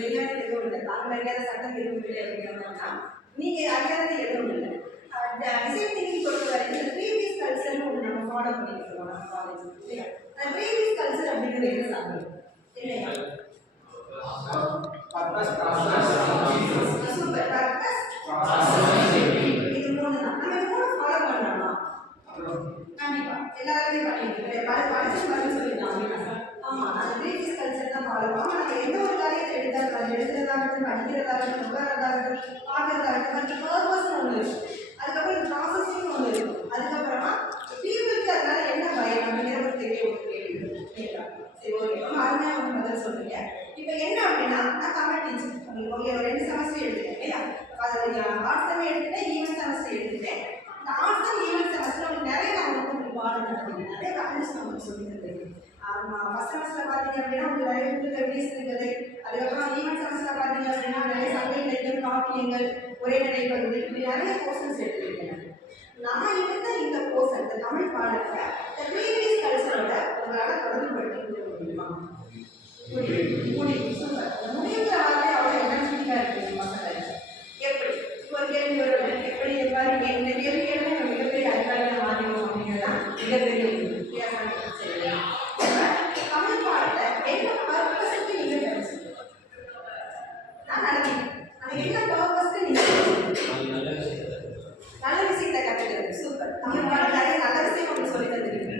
தெரியாத எதுவும் இல்லை, தாங்கள் அறியாத சட்டம் எதுவும் இல்லை அப்படின்னா நீங்கள் அறியாதது எதுவும் இல்லை. டிசைன் திங்கிங் பொறுத்த வரைக்கும் இந்த ப்ரீவியஸ் கல்ச்சர்னு ஒன்று நம்ம ஃபாலோ பண்ணிட்டு இருக்கோம் நம்ம காலேஜ் இல்லையா. அந்த ப்ரீவியஸ் கல்ச்சர் அப்படிங்கிறது என்ன சாப்பிடும் இல்லையா? சூப்பர். இது மூணு தான். நம்ம இது மூணு ஃபாலோ பண்ணலாமா? கண்டிப்பா எல்லாருமே பண்ணிட்டு படிச்சு சொல்லிடலாம். ஆமா, அந்த ப்ரீவியஸ் கல்ச்சர் தான் ஃபாலோ பண்ணுவோம். நம்ம எந்த ஒரு காரியத்தை எழுதுறதாகட்டும், படிக்கிறதாகட்டும், உட்காரதாகட்டும், பார்க்கறதாகட்டும், அந்த பர்பஸ் ஒன்று இருக்கும். அதுக்கப்புறம் இந்த ப்ராசஸிங் ஒன்று இருக்கும். அதுக்கப்புறமா பீப்புளுக்கு அதனால என்ன பயம் அப்படிங்கிற ஒரு தெரிய ஒரு கேள்வி கேட்கலாம். சரி, ஓகே, ரொம்ப அருமையாக ஒன்று பதில் சொல்றீங்க. இப்போ என்ன அப்படின்னா, நான் தமிழ் டீச்சர் உங்களுக்கு 2 செமஸ்டர் எடுத்துட்டேன் இல்லையா? அது ஆர்ட்ஸ் செமஸ்டர் எடுத்துட்டேன், ஈவென்ட் செமஸ்டர் எடுத்துட்டேன். இந்த ஆர்ட்ஸ் அண்ட் ஈவென்ட் செமஸ்டர் உங்களுக்கு நிறைய நான் உங்களுக்கு பாடம் நடத்துறேன், நிறைய கண்டிஷன் உங்களுக்கு சொல்லி தருவேன். ஃபர்ஸ்ட் செமஸ்டர் பார்த்தீங்க அப்படின்னா உங்களுக்கு நிறைய புது கவிதைஸ் இருக்குது. அதுக்கப்புறம் ஈவென்ட் செமஸ்டர் பார்த்தீங்க அப்படின்னா நிறைய சங்க இலக்கியம், காப்பியங்கள், உரைநடை பகுதி, இப்படி நிறைய கோர்சஸ் எடுத்துருக்கேன். நான் எடுத்த இந்த கோர்ஸ், இந்த தமிழ் பாடத்தை இந்த ப்ரீவியஸ் கல்ச்சரோட உங்களால் தொடர்புபடுத்தி கொடுக்க முடியுமா? முடியும். சூப்பர். முடியுங்கிற வார்த்தை அவ்வளோ எனர்ஜெட்டிக்காக இருக்குது மக்கள். எப்படி ஒரு கேள்வி வரும், எப்படி எவ்வாறு இந்த கேள்வி கேள்வி நம்ம மிகப்பெரிய அதிகாரியாக மாறிடும் அப்படிங்கிறதான் மிகப்பெரிய வித்தியாசம். தமிழ் பாடத்தை என்ன பர்பஸுக்கு நீங்கள் தெரிஞ்சுக்கணும்? நான் நடத்தேன். அது என்ன பர்பஸ்க்கு நீங்கள் நல்ல விஷயத்தை கற்றுக்கிறது. சூப்பர். தமிழ் பாடத்தில் நிறைய நல்ல விஷயம் உங்களுக்கு சொல்லி தந்துருக்கீங்க.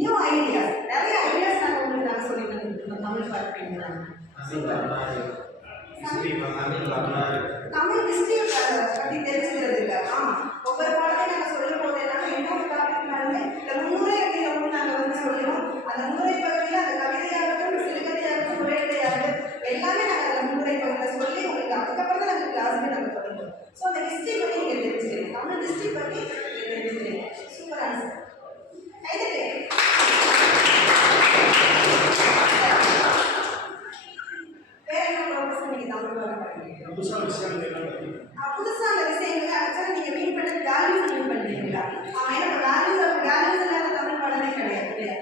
நியூ ஐடியாஸ், நிறைய ஐடியாஸ் நாங்கள் உங்களுக்கு சொல்லி தந்துருக்கோம் தமிழ் பாடத்தில். தமிழ் ஹிஸ்டரி பற்றி தெரிஞ்சுக்கிறதுக்கு ஆமாம், ஒவ்வொரு பாடத்தையும் நாங்கள் சொல்லும் போது எல்லாமே என்ன ஒரு டாபிக்னாலுமே இந்த முன்னுரை அப்படிங்கிற ஒன்று நாங்கள் சொல்லுவோம். அந்த முன்னுரை பகுதியில் அந்த கவிதையாகட்டும், சிறுகதையாகட்டும், உரையாகட்டும் எல்லாமே நாங்கள் அந்த முன்னுரை பகுதியில் சொல்லி உங்களுக்கு அதுக்கப்புறம் தான் நாங்கள் கிளாஸுமே நாங்கள் தொடங்குவோம். ஸோ அந்த ஹிஸ்ட்ரி பற்றி நீங்கள் தெரிஞ்சுக்கிறீங்க, தமிழ் ஹிஸ்ட்ரி பற்றி நீங்கள் தெரிஞ்சுக்கிறீங்க. Super answer. வேற என்ன ப்ராப்பர்ஸ் நீங்கள் தமிழ் பாடம் புதுசான விஷயங்கள் ஆக்சுவலாக நீங்கள் மீன் பண்ணுறது வேல்யூஸ் மீன் பண்ணுறீங்களா? ஏன்னா வேல்யூஸ் இல்லாத தமிழ் பாடமே கிடையாது இல்லையா?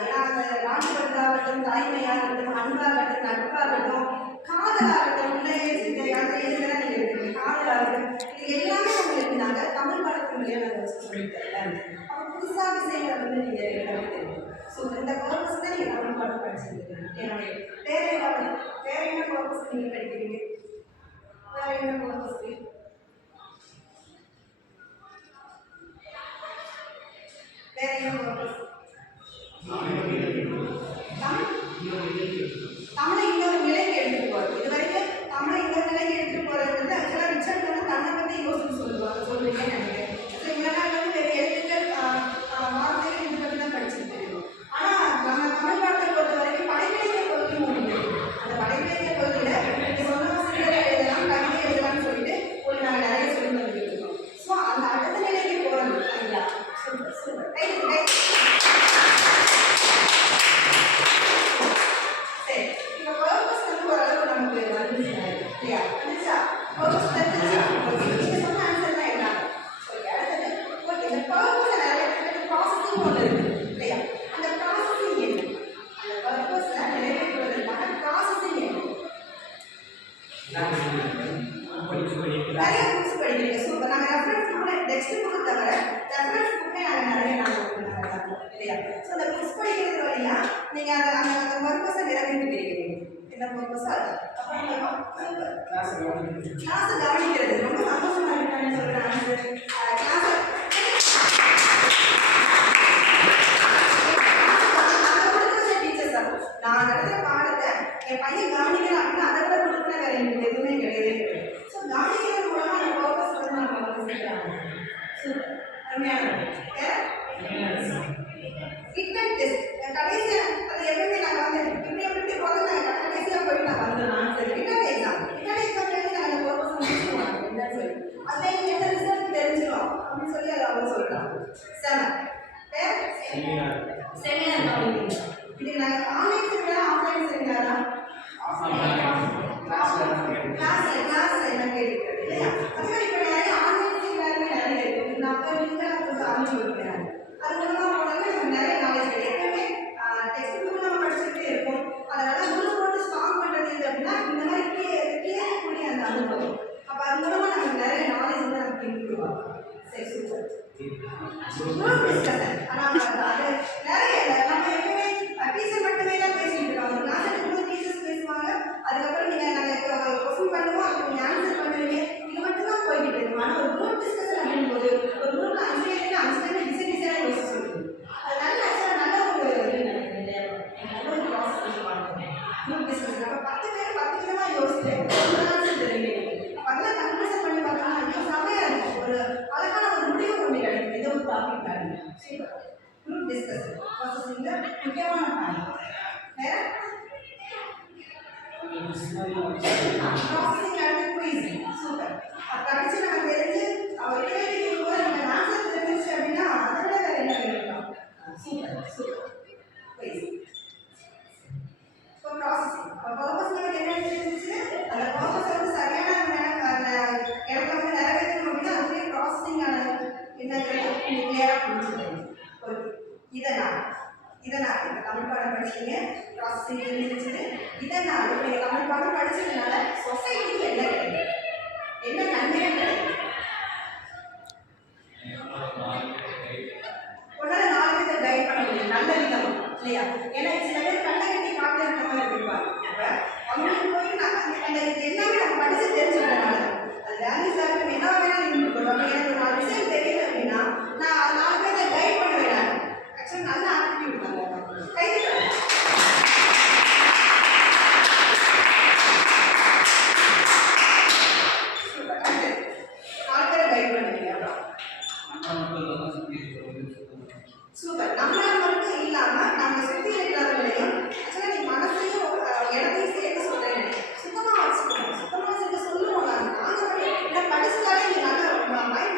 ஏன்னா அந்த நாட்டுப்பற்றாகட்டும், தாய்மையாகட்டும், அன்பாகட்டும், நட்பாகட்டும், காதலாகட்டும், முன்னையே அந்த இதெல்லாம் நீங்கள் இருக்குங்க, காதலாகட்டும், இது எல்லாமே உங்களுக்கு நாங்கள் தமிழ் பாடத்தின் மூலியம் நாங்கள் வச்சு சொல்லித்தரேன். அப்போ புதுசாக விஷயங்களை வந்து நீங்கள் கற்றுக்கிறீங்க. ஸோ இந்த பர்பஸ் தான் நீங்கள் தமிழ் பாடம் படிச்சுருக்கீங்க. என்னுடைய வேற என்ன பர்பஸ் நீங்கள் படிக்கிறீங்க? வேற என்ன பர்பஸ்க்கு? வேற என்ன பர்பஸ்? தமிழை இன்னொரு நிலைக்கு எடுத்துட்டு போகிறது. இது வரைக்கும் தமிழை இன்னொரு நிலைக்கு எடுத்துட்டு போகிறது வந்து ஆக்சுவலாக ரிச்சர்ட் வந்து தன்னை பற்றி யோசிச்சு சொல்லுவீங்கன்னு நினைக்கிறேன். இவ்வளோ நாள் வந்து வேறு எழுத்துக்கள் வார்த்தைகள் இது பற்றி தான் படிச்சுட்டு இருக்கோம். ஆனால் நம்ம தமிழ் பாடத்தை பொறுத்த வரைக்கும் படைப்பிலக்கிய பகுதியும் ஒன்று. அந்த படைப்பிலக்கிய பகுதியில் நீங்கள் சொன்ன சிறுகதை எழுதலாம், கவிதை எழுதலாம்னு சொல்லிட்டு உங்களுக்கு நாங்கள் நிறைய சொல்லி தந்துட்டு இருக்கோம். ஸோ அந்த அடுத்த நிலைக்கு போகிறது இல்லைங்களா? Super super. சரி, இப்போ பர்பஸ் வந்து ஓரளவு நமக்கு வந்துச்சு இல்லையா? வந்துச்சா? பர்பஸ் தெரிஞ்சிச்சா? நீங்கள் சொன்ன ஆன்சர் தான் என்ன? ஓகே, அடுத்தது ஓகே, இந்த பர்பஸை நிறைய ப்ராசஸிங் ஒன்று இருக்குது இல்லையா? அந்த ப்ராசஸிங் என்ன? அந்த பர்பஸை நிறைவேற்றுவதற்கான ப்ராசஸிங் என்ன? நிறைய புக்ஸ் படிக்கிறீங்க. சூப்பர். நாங்கள் ரெஃபரன்ஸ் புக்கில் டெக்ஸ்ட் புக்கு தவிர ரெஃபரன்ஸ் புக்கே நிறைய நாங்கள் இல்லையா? ஸோ அந்த புக்ஸ் படிக்கிறது வழியா நீங்கள் அந்த பர்பஸை நிறைவேற்றிக்கிறீங்க. என்ன பர்பஸ்? அப்போ நீங்கள் கிளாஸை கவனிக்கிறது ரொம்ப சந்தோஷமாக இருக்கான்னு சொல்கிறேன். கிளாஸை டீச்சர்ஸ் அப்போ நான் நடத்துகிற பாடத்தை என் பையன் கவனிக்கிறேன் அப்படின்னா அதை விட கொடுக்குற வேறு எங்களுக்கு எதுவுமே கிடையவே கிடையாது. ஸோ கவனிக்கிறது மூலமாக அந்த பர்பஸ் வந்து நம்ம வளர்த்துக்கிறாங்க. சூப்பர், அருமையான ரிட்டன் டெஸ்ட் கடைசியாக அது எப்பவுமே நாங்கள் வந்து இப்படி போது நாங்கள் கடைசியாக போய் நான் வந்துடலாம். சரி, ரிட்டன் எக்ஸாம் எழுதி நாங்கள் அந்த பர்பஸ் முடிச்சுடுவோம் என்னன்னு சொல்லி அதில் எங்களுக்கு என்ன ரிசல்ட் தெரிஞ்சிடும் அப்படின்னு சொல்லி அதை அவங்க சொல்கிறாங்க. செமினார் கவனிக்கிறீங்க. இதுக்கு நாங்கள் ஆன்லைன் செமினாரா ஆஃப்லைன் செமினாரா? கிளாஸ் என்ன கேட்குறது இல்லையா? அதே மாதிரி இப்போ நிறைய ஆன்லைன் செமினாருமே நிறைய இருக்குது. நான் அப்போ லிங்க் கொஞ்சம் ஆரம்பிச்சு கொடுக்குறேன். அது மூலமாக போனாலும் நமக்கு நிறைய நாலேஜ் கிடைக்கும். எப்பவுமே டெக்ஸ்ட் புக்கு நம்ம படிச்சுக்கிட்டே இருக்கோம். அதுக்கப்புறம் நீங்கள் நாங்கள் கொஸ்டின் பண்ணுவோம், அதுக்கு நீங்கள் ஆன்சர் பண்ணுவீங்க. இது மட்டும் தான் போய்கிட்டு இருக்கும். ஆனால் ஒரு குரூப் டிஸ்கஷன் அப்படின் போது ஒரு குரூப்பில் 5 பேருக்கு 5 பேர் டிசைனாக யோசிச்சு சொல்லுது. அது நல்ல ஆக்சுவலாக நல்ல ஒரு இது நினைக்கிறேன். நல்ல ஒரு ப்ராசஸ் பண்ணுவாங்க குரூப் டிஸ்கஷன். அப்போ 10 பேர் 10 விதமாக யோசிச்சு ஒரு ஆன்சர் தெரியுங்க. அதெல்லாம் கன்க்ளூஷன் பண்ணி பார்த்தோம்னா இன்னும் செம்மையாக இருக்கும். ஒரு அழகான ஒரு முடிவு ஒன்று கிடைக்கும். ஏதோ ஒரு டாபிக் பாருங்க. சூப்பர். குரூப் டிஸ்கஷன் ப்ராசஸிங் முக்கியமான பாயிண்ட். வேற ப்ராசஸிங் அடுத்து குயிஸ். சூப்பர். கடைசி நம்ம தெரிஞ்சு அவர் கேள்வி கேட்கும்போது நம்ம ஆன்சர் தெரிஞ்சிச்சு அப்படின்னா அதை விட வேற என்ன வேணும்? Super super. குயிஸ் இப்போ ப்ராசஸிங் பர்பஸ் நமக்கு என்ன தெரிஞ்சிச்சு, அந்த பர்பஸ் வந்து சரியான இடத்துல வந்து நிறைவேற்றணும் அப்படின்னா அதுலேயே ப்ராசஸிங்கான என்னங்கிறது நீங்கள் கிளியராக புரிஞ்சுக்கணும். ஓகே. இதனால் இந்த தமிழ் பாடம் படிச்சீங்க, ப்ராசஸிங் தெரிஞ்சிருச்சு. இதனால் நீங்கள் தமிழ் பாடம் படிச்சதுனால சொசைட்டிக்கு என்ன கிடைக்கும், என்ன நன்மையாக கிடைக்கும்? உன்னால 4 பேரை கைட் பண்ண முடியும் நல்ல விதம் இல்லையா? ஏன்னா சில பேர் கண்ணை கட்டி காட்டுற மாதிரி இருப்பாங்க. அப்போ அவங்களுக்கு போய் அந்த இது எல்லாமே நம்ம படிச்சு தெரிஞ்சுக்கிறனால அது வேல்யூஸாக நம்ம என்ன வேணாலும் இருந்துருக்கோம். நம்ம எனக்கு 4 விஷயம் தெரியல அப்படின்னா நான் 4 பேரை கைட் பண்ணுவேன். ஆக்சுவலாக நல்ல ஆட்டிடியூட் தாங்க. கைது சூப்பர். 4 பேரை கைட் பண்ணுவீங்க. சூப்பர். நம்மளால மட்டும் இல்லாம நம்ம சுத்தி இருக்கிறவங்களையும் ஆக்சுவலா நீ மனசையும் இடத்தையும் சேர்த்து சொல்றேன். சுத்தமா வச்சுக்கணும். சுத்தமா வச்சுக்க சொல்லுவோம். நாங்க இல்லை படிச்சுட்டாலே நீ நல்லா மைண்ட்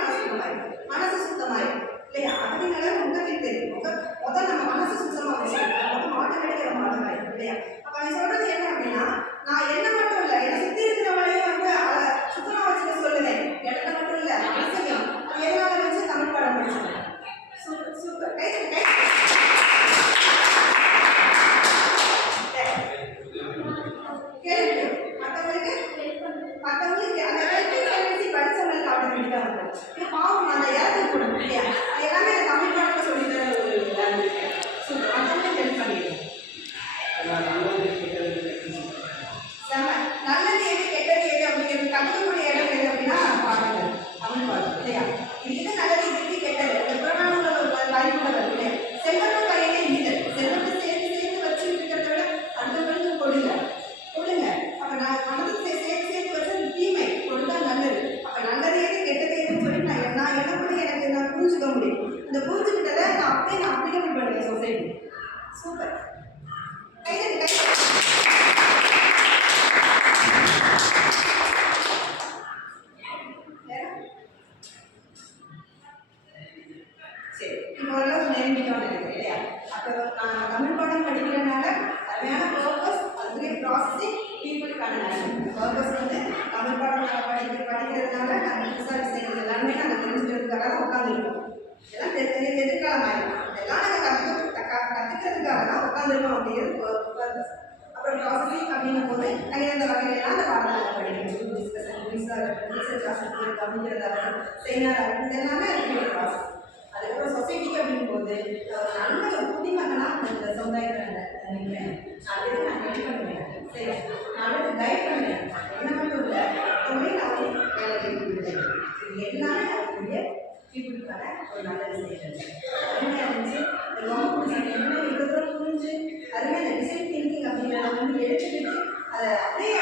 மனசு சுத்தமாயிடும் இல்லையா? அப்படின்னால உங்களுக்கு தெரியும். முதல் நம்ம மனசு சுத்தமா வச்சுக்கணும். ஆட்டோமேட்டிக்காக ரொம்ப அழகாயிடும் இல்லையா? அப்ப நீ சொல்றது என்ன அப்படின்னா நான் என்ன மட்டும் இல்லை என்னை சுத்தி இருக்கிறவங்களையும் வந்து அதை சுத்தமா வச்சுக்க சொல்லுவேன். இடத்த மட்டும் இல்லை மனசையும் எதனால வச்சு தமிழ் பாடம் படிச்சுக்கணும். Super super. கேள்வி மற்றவங்களுக்கு அந்த வேலைக்கு படித்தவங்களுக்கு ஆட்டோமேட்டிக்காக வரும். இப்போ பாவம் அந்த இடத்துக்கு கூட இல்லையா? அது எல்லாமே அந்த தமிழ் பாடத்தில் சொல்லி தர ஒரு சூப்பர். மற்றவங்களுக்கு ஹெல்ப் பண்ணிடுவோம். செம்ம. நல்லது எது கெட்டது எது அப்படிங்கிறது கற்றுக்கக்கூடிய இடம் எது அப்படின்னா பாடங்கள் தமிழ் பாடம் இல்லையா? இது நல்லது இது கெட்டது அந்த புறநானூறு வாய்ப்புள்ள வரும் இல்லையா? செல்வத்தை கையிலே இல்லை. செல்வத்தை சேர்த்து சேர்த்து வச்சுட்டு இருக்கிறத விட அடுத்தவங்களுக்கு கொடுங்க. அப்ப நான் மனதை சேர்த்து வச்சு தீமை கொடுத்தா நல்லது. அப்ப நல்லது எது கெட்டது எதுன்னு சொல்லி நான் என்ன கூட எனக்கு நான் புரிஞ்சுக்க முடியும். இந்த புரிஞ்சுக்கிட்டதை நான் அப்ளிகபிள் பண்ணுவேன் சொசைட்டி. சூப்பர். சரி, இப்போ ஓரளவு நெருங்கிட்டோன்னு இருக்கு இல்லையா? அப்போ நான் தமிழ் பாடம் படிக்கிறதுனால அருமையான பர்பஸ், அதுவே ப்ராசஸிங், பீப்புளுக்கான பர்பஸ் வந்து தமிழ் பாடம் படிக்கிறதுனால நாங்கள் புதுசாக விஷயங்கள் எல்லாமே நாங்கள் தெரிஞ்சுக்கிறதுக்காக தான் உட்காந்துருக்கோம். இதெல்லாம் எதிர்காலம் ஆகிடும். இதெல்லாம் நாங்கள் கற்றுக்கிறதுக்காக தான் உட்காந்துருக்கோம் அப்படிங்கிறது பர்பஸ். அப்புறம் ப்ராசஸிங் அப்படின்னும் போது நாங்கள் இந்த வகையிலாம் அந்த பாடம் நாங்கள் படிக்கணும். டிஸ்கஷன் ரீசர்ச் ஆசிரியர் கவனிக்கிறதாக செய்யறாங்க. இதெல்லாமே அதுக்கு ப்ராசஸ். அதுக்கப்புறம் சொசைட்டிக்கு அப்படின் போது நல்ல ஒரு குடிமகனாக இந்த சமுதாயத்தில் நினைக்கிறேன். அது நான் ஹெல்ப் பண்ணுவேன். சரி, நல்லது கைட் பண்ணுவேன். என்ன மட்டும் இல்லை தொழில் நான் வந்து வேலை கேட்குறேன். இது எல்லாமே அவங்களுடைய பீப்புளுக்கான ஒரு நல்ல விஷயம். அருமையாக இருந்துச்சு. ரொம்ப பிடிச்சி என்ன எவ்வளோ புரிஞ்சு அதுவே அந்த டிசைன் திங்கிங் அப்படிங்கிறத வந்து எடுத்துக்கிட்டு அதை அப்படியே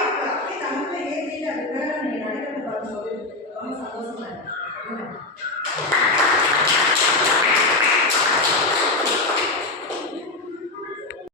தமிழில் ஏற்றிட்டு அதுக்காக நீங்கள் நடக்கிறது பார்க்கும்போது ரொம்ப சந்தோஷமாக இருக்கு.